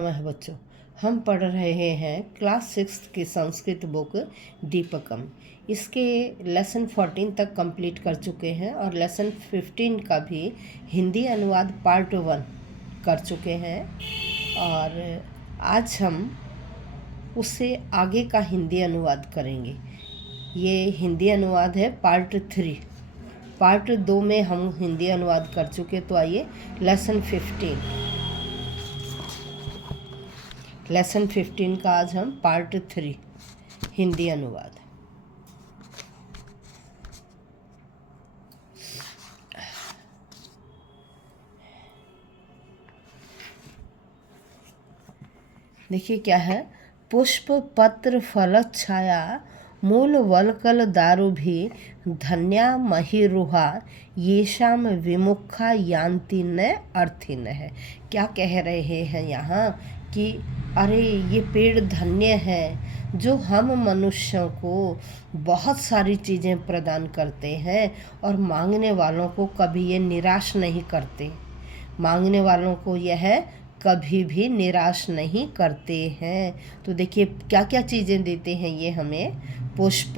नमः बच्चों, हम पढ़ रहे हैं क्लास 6 की संस्कृत बुक दीपकम। इसके लेसन 14 तक कंप्लीट कर चुके हैं और लेसन 15 का भी हिंदी अनुवाद पार्ट 1 कर चुके हैं। और आज हम उससे आगे का हिंदी अनुवाद करेंगे। ये हिंदी अनुवाद है पार्ट 3। पार्ट 2 में हम हिंदी अनुवाद कर चुके, तो आइए लेसन 15 का आज हम पार्ट 3 हिंदी अनुवाद। देखिए क्या है। पुष्प पत्र फल छाया मूल वलकल दारु भी धन्या महिरुहा येषाम विमुखा यान्ति न अर्थिन है। क्या कह रहे हैं यहाँ कि अरे ये पेड़ धन्य है जो हम मनुष्यों को बहुत सारी चीज़ें प्रदान करते हैं और मांगने वालों को कभी ये निराश नहीं करते। मांगने वालों को यह कभी भी निराश नहीं करते हैं। तो देखिए क्या क्या चीज़ें देते हैं ये हमें। पुष्प,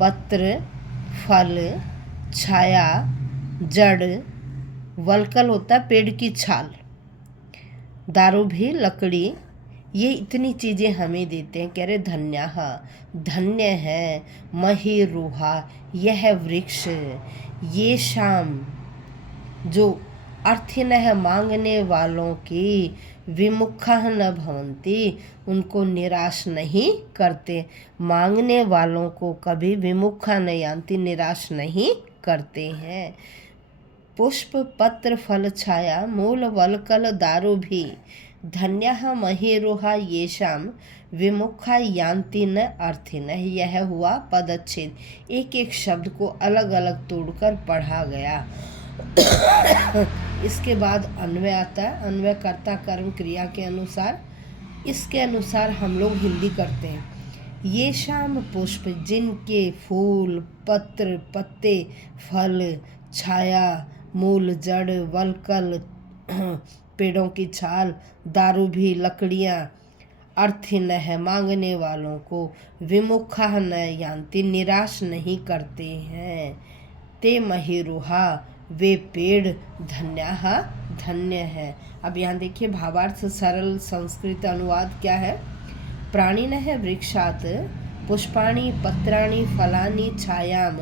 पत्र, फल, छाया, जड़, वलकल होता है पेड़ की छाल, दारू भी लकड़ी, ये इतनी चीज़ें हमें देते हैं। कह रहे धन्या, धन्य है, महिरुहा यह वृक्ष, ये शाम जो अर्थिन है मांगने वालों की, विमुखा न भवंती उनको निराश नहीं करते। मांगने वालों को कभी विमुखा न यान्ति निराश नहीं करते हैं। पुष्प पत्र फल छाया मूल वलकल दारु भी धन्या महिरुहा येषाम विमुखा यान्ति न अर्थिन। यह हुआ पदच्छेद। एक एक शब्द को अलग अलग तोड़कर पढ़ा गया। इसके बाद अन्वय आता है। अन्वय कर्ता कर्म क्रिया के अनुसार, इसके अनुसार हम लोग हिंदी करते हैं। ये शाम पुष्प जिनके फूल, पत्र, पत्ते, फल, छाया, मूल, जड़, वलकल पेड़ों की छाल, दारू भी लकड़ियाँ, अर्थिन है मांगने वालों को, विमुखा न यान्ति निराश नहीं करते हैं, ते महिरुहा वे पेड़ धन्या धन्य है। अब यहाँ देखिए भावार्थ सरल संस्कृत अनुवाद क्या है। प्राणिन है वृक्षात पुष्पाणि पत्राणि फलानि छायाम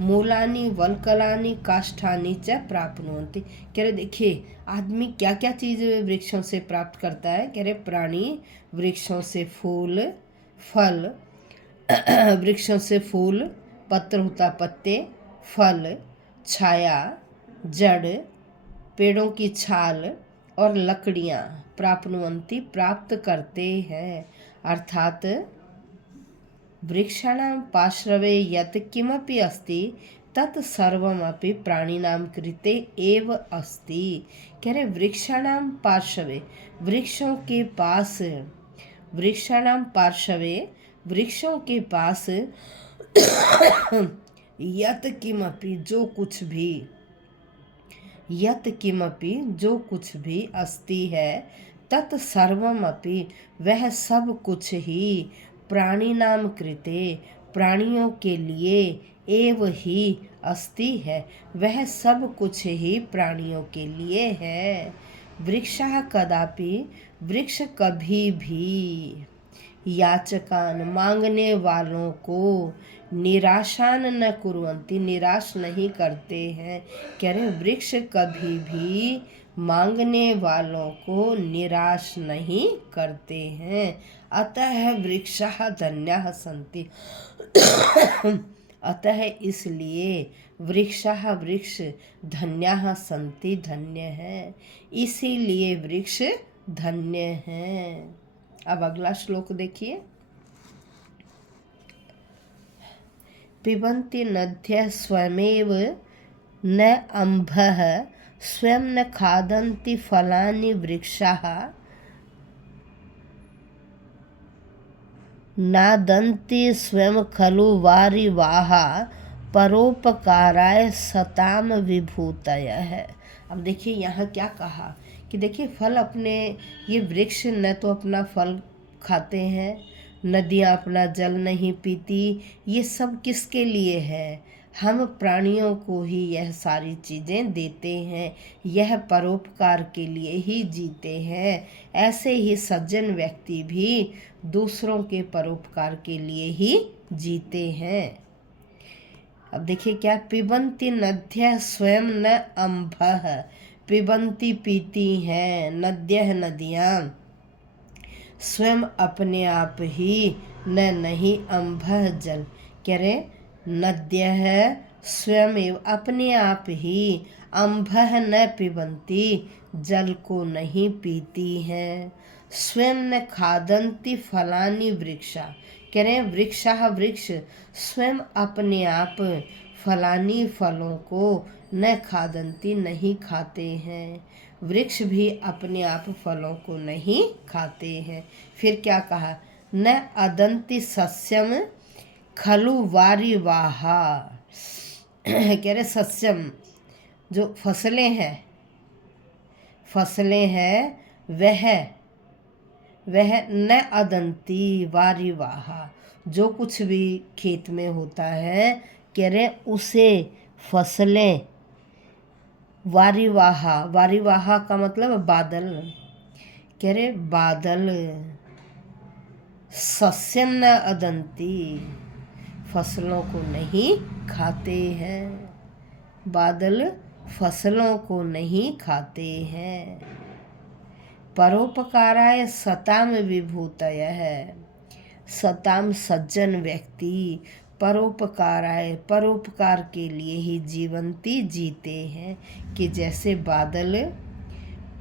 मूलानि वलकलानि काष्ठानि च प्राप्नुवन्ति। कह रहे देखिए आदमी क्या क्या चीज़ वृक्षों से प्राप्त करता है। कह रहे प्राणी वृक्षों से फूल, फल वृक्षों से फूल, पत्र होता पत्ते, फल, छाया, जड़, पेड़ों की छाल और लकड़ियाँ प्राप्नुवन्ति प्राप्त करते हैं। अर्थात वृक्षाणां पार्श्वे यत् किमपि अस्ति तत् सर्वमपि प्राणिनां कृते एव अस्ति। कह रहे वृक्षाणां पार्श्वे वृक्षों के पास, वृक्षाणां पार्श्वे वृक्षों के पास यत् किमपि जो कुछ भी, यत् किमपि जो कुछ भी अस्ति है, तत् सर्वमपि वह सब कुछ ही, प्राणिनाम कृते प्राणियों के लिए, एव ही अस्ति है वह सब कुछ ही प्राणियों के लिए है। वृक्षः कदापि वृक्ष कभी भी, याचकान मांगने वालों को, निराशान न कुर्वन्ति निराश नहीं करते हैं। कह रहे वृक्ष कभी भी मांगने वालों को निराश नहीं करते हैं। अतः वृक्षः धन्याः सन्ति अतः इसलिए वृक्षः वृक्ष धन्याः सन्ति धन्य है, इसीलिए वृक्ष धन्य हैं। अब अगला श्लोक देखिए। पिबन्ति नद्यः स्वयमेव न अम्भः स्वयं न खादन्ति फलानि वृक्षाः नादन्ति स्वयं खलु वारिवाः परोपकाराय सताम विभूतयः। अब देखिए यहाँ क्या कहा कि देखिए फल अपने, ये वृक्ष न तो अपना फल खाते हैं, नदियाँ अपना जल नहीं पीती, ये सब किसके लिए है? हम प्राणियों को ही यह सारी चीज़ें देते हैं, यह परोपकार के लिए ही जीते हैं। ऐसे ही सज्जन व्यक्ति भी दूसरों के परोपकार के लिए ही जीते हैं। अब देखिए क्या, पिबन्ति नद्यः स्वयं न अम्भः, पिबन्ति पीती हैं नद्यः नदियाँ, स्वयं अपने आप ही, न नहीं अम्भः जल। कह रहे नद्यः स्वयं अपने आप ही, अम्भः न पिबन्ति जल को नहीं पीती हैं, स्वयं न खादन्ति फलानि वृक्षा। कह रहे हैं वृक्षाः वृक्ष स्वयं अपने आप फलानी फलों को न खादन्ति नहीं खाते हैं, वृक्ष भी अपने आप फलों को नहीं खाते हैं। फिर क्या कहा, न अदन्ति सस्यम खलु वारिवाहा। कह रहे सस्यम जो फसलें हैं वह न अदंती वारिवाहा, जो कुछ भी खेत में होता है, कह रहे उसे फसलें, वारिवाहा का मतलब बादल, कह रहे बादल सस्यम न अदंती, फसलों को नहीं खाते हैं, बादल फसलों को नहीं खाते हैं। परोपकाराय सताम विभूतयः, सताम सज्जन व्यक्ति परोपकाराय परोपकार के लिए ही जीवंती जीते हैं। कि जैसे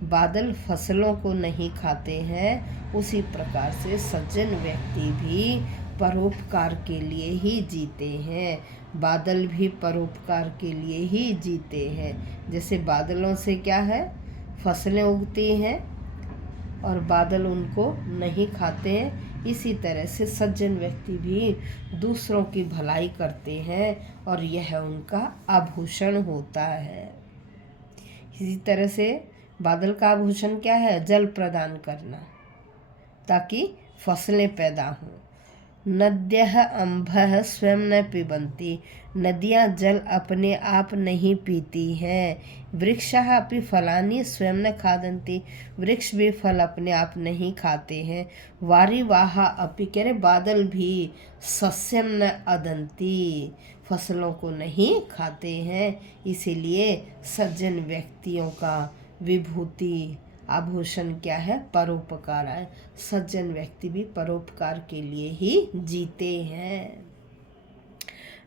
बादल फसलों को नहीं खाते हैं, उसी प्रकार से सज्जन व्यक्ति भी परोपकार के लिए ही जीते हैं, बादल भी परोपकार के लिए ही जीते हैं। जैसे बादलों से क्या है, फसलें उगती हैं और बादल उनको नहीं खाते हैं, इसी तरह से सज्जन व्यक्ति भी दूसरों की भलाई करते हैं और यह उनका आभूषण होता है। इसी तरह से बादल का आभूषण क्या है, जल प्रदान करना ताकि फसलें पैदा हों। नद्यः अम्भः स्वयं न पिबन्ति, नदियाँ जल अपने आप नहीं पीती हैं। वृक्षाः अपि फलानि स्वयं न खादन्ति, वृक्ष भी फल अपने आप नहीं खाते हैं। वारिवाहा अपि, कह रहे बादल भी सस्यम न अदन्ति, फसलों को नहीं खाते हैं। इसीलिए सज्जन व्यक्तियों का विभूति आभूषण क्या है, परोपकार है। सज्जन व्यक्ति भी परोपकार के लिए ही जीते हैं।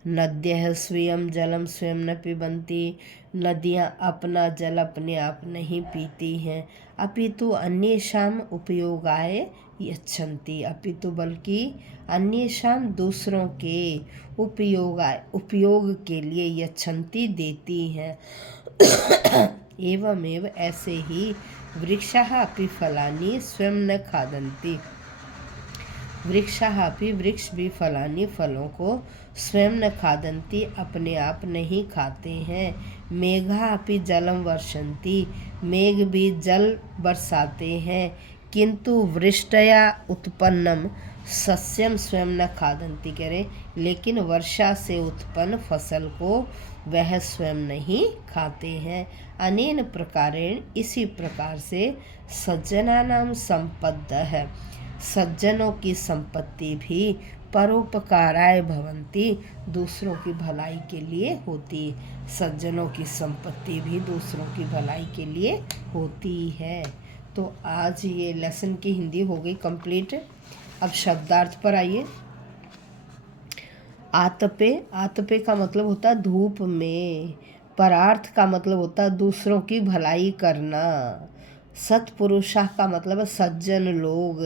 नद्यः स्वयं जलम स्वयं न पिबन्ति, नदियाँ अपना जल अपने आप नहीं पीती हैं। अपितु अन्येषाम् उपयोगाय यच्छन्ति, अपितु बल्कि अन्येषाम् दूसरों के उपयोग के लिए यच्छन्ति देती हैं। एवमेव ऐसे ही वृक्षाः अपि फलानि स्वयं न खादन्ति, वृक्षाः अपि वृक्ष भी फलानि फलों को स्वयं न खादन्ति अपने आप नहीं खाते हैं। मेघा अपि जलम वर्षन्ति, मेघ भी जल बरसाते हैं। किंतु वृष्टया उत्पन्नम सस्यम स्वयं न खादन्ति, कह रहे लेकिन वर्षा से उत्पन्न फसल को वह स्वयं नहीं खाते हैं। अनेन प्रकारेण, इसी प्रकार से सज्जनानां संपद्यः, सज्जनों की संपत्ति भी परोपकाराय भवन्ति, दूसरों की भलाई के लिए होती। सज्जनों की संपत्ति भी दूसरों की भलाई के लिए होती है। तो आज ये लेसन की हिंदी हो गई कंप्लीट। अब शब्दार्थ पर आइए। आतपे, आतपे का मतलब होता है धूप में। परार्थ का मतलब होता है दूसरों की भलाई करना। सत्पुरुषा का मतलब है सज्जन लोग।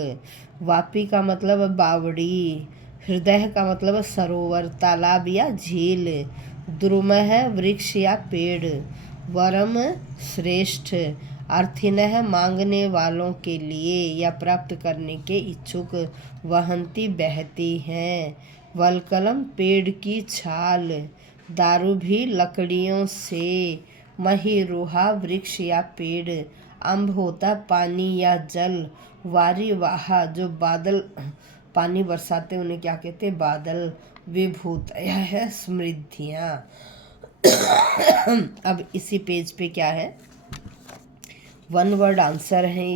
वापी का मतलब है बावड़ी। हृदय का मतलब है सरोवर, तालाब या झील। द्रुमः वृक्ष या पेड़। वरम श्रेष्ठ। अर्थिनः मांगने वालों के लिए या प्राप्त करने के इच्छुक। वहंती बहती हैं। वलकलम पेड़ की छाल। दारू भी लकड़ियों से। महिरुहा वृक्ष या पेड़। अम्ब होता है पानी या जल। वारी वाहा जो बादल पानी बरसाते उन्हें क्या कहते हैं? बादल। विभूत यह है समृद्धियाँ। अब इसी पेज पे क्या है? वन वर्ड आंसर हैं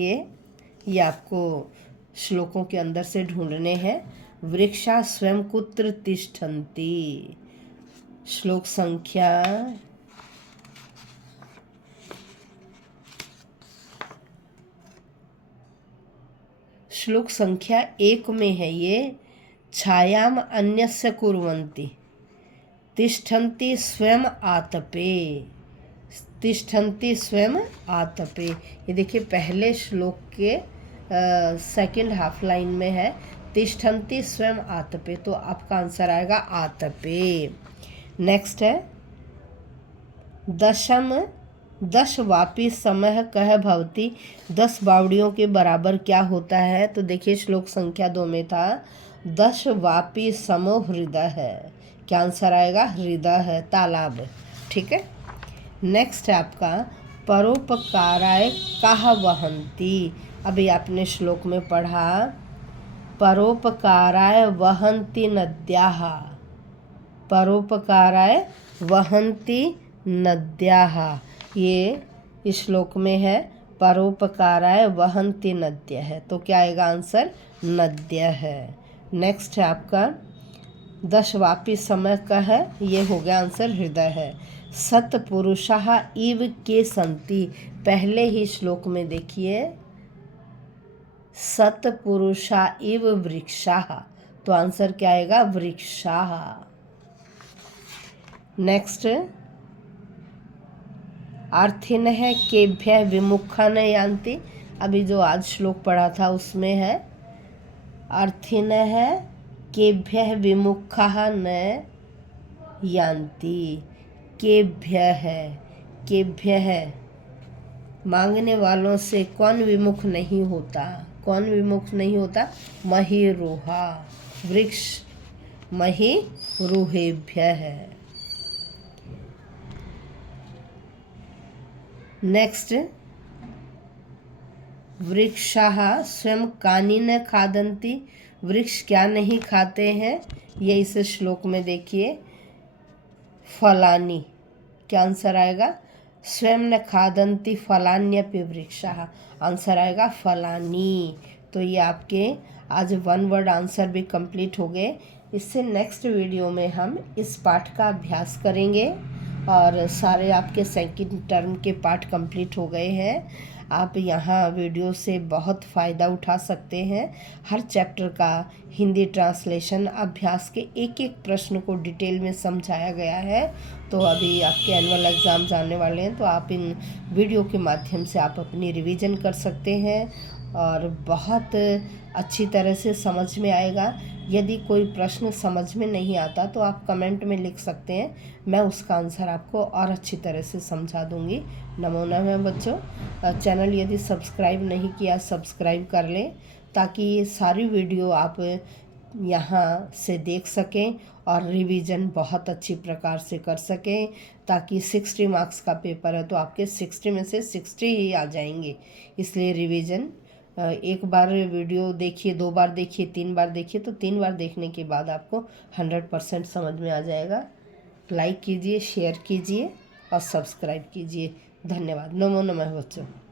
ये आपको श्लोकों के अंदर से ढूंढने हैं। वृक्षा स्वयं कुत्र तिष्ठन्ति। श्लोक संख्या श्लोक संख्या 1 में है ये। छायाम अन्यस्य कुर्वन्ति तिष्ठन्ति स्वयं आतपे। तिष्ठन्ति स्वयं आतपे, ये देखिए पहले श्लोक के सेकंड हाफ लाइन में है तिष्ठन्ति स्वयं आतपे, तो आपका आंसर आएगा आतपे। नेक्स्ट है दश वापी समय कह भवती। 10 बावड़ियों के बराबर क्या होता है? तो देखिए श्लोक संख्या 2 में था 10 वापी समो हृदय है। क्या आंसर आएगा? हृदय है, तालाब। ठीक है। नेक्स्ट है आपका परोपकाराय काह वहन्ति। अभी आपने श्लोक में पढ़ा परोपकाराय वहन्ति नद्याः। परोपकाराय वहन्ति नद्याः, ये इस श्लोक में है परोपकाराय वहन्ति नद्य है, तो क्या आएगा आंसर? नद्य है। नेक्स्ट है आपका 10 वापी समय का है, ये हो गया आंसर हृदय है। सत्पुरुषः इव के सन्ति, पहले ही श्लोक में देखिए सत्पुरुषा इव वृक्षाः, तो आंसर क्या आएगा? वृक्षाः। नेक्स्ट अर्थिनः केभ्यः विमुखा न यान्ति। अभी जो आज श्लोक पढ़ा था उसमें है अर्थिनः केभ्यः विमुखा न यान्ति। केभ्यः मांगने वालों से कौन विमुख नहीं होता? कौन विमुख नहीं होता? महिरुहा, वृक्ष महिरुहेभ्यः। नेक्स्ट वृक्षाः स्वयं कानि न खादन्ति। वृक्ष क्या नहीं खाते हैं? ये इस श्लोक में देखिए फलानि, क्या आंसर आएगा? स्वयं न खादन्ति फलान्यपि वृक्षाः, आंसर आएगा फलानि। तो ये आपके आज 1 वर्ड आंसर भी कंप्लीट हो गए। इससे नेक्स्ट वीडियो में हम इस पाठ का अभ्यास करेंगे और सारे आपके सेकंड टर्म के पाठ कंप्लीट हो गए हैं। आप यहाँ वीडियो से बहुत फ़ायदा उठा सकते हैं। हर चैप्टर का हिंदी ट्रांसलेशन अभ्यास के एक एक प्रश्न को डिटेल में समझाया गया है। तो अभी आपके एनुअल एग्ज़ाम्स आने वाले हैं, तो आप इन वीडियो के माध्यम से आप अपनी रिवीजन कर सकते हैं और बहुत अच्छी तरह से समझ में आएगा। यदि कोई प्रश्न समझ में नहीं आता तो आप कमेंट में लिख सकते हैं, मैं उसका आंसर आपको और अच्छी तरह से समझा दूंगी। नमो नमः बच्चों। चैनल यदि सब्सक्राइब नहीं किया सब्सक्राइब कर लें, ताकि ये सारी वीडियो आप यहाँ से देख सकें और रिवीजन बहुत अच्छी प्रकार से कर सकें, ताकि 60 मार्क्स का पेपर है तो आपके 60 में से 60 ही आ जाएंगे। इसलिए रिवीजन एक बार वीडियो देखिए, 2 बार देखिए, 3 बार देखिए, तो 3 बार देखने के बाद आपको 100% समझ में आ जाएगा। लाइक कीजिए, शेयर कीजिए और सब्सक्राइब कीजिए। धन्यवाद। नमो नमः बच्चों।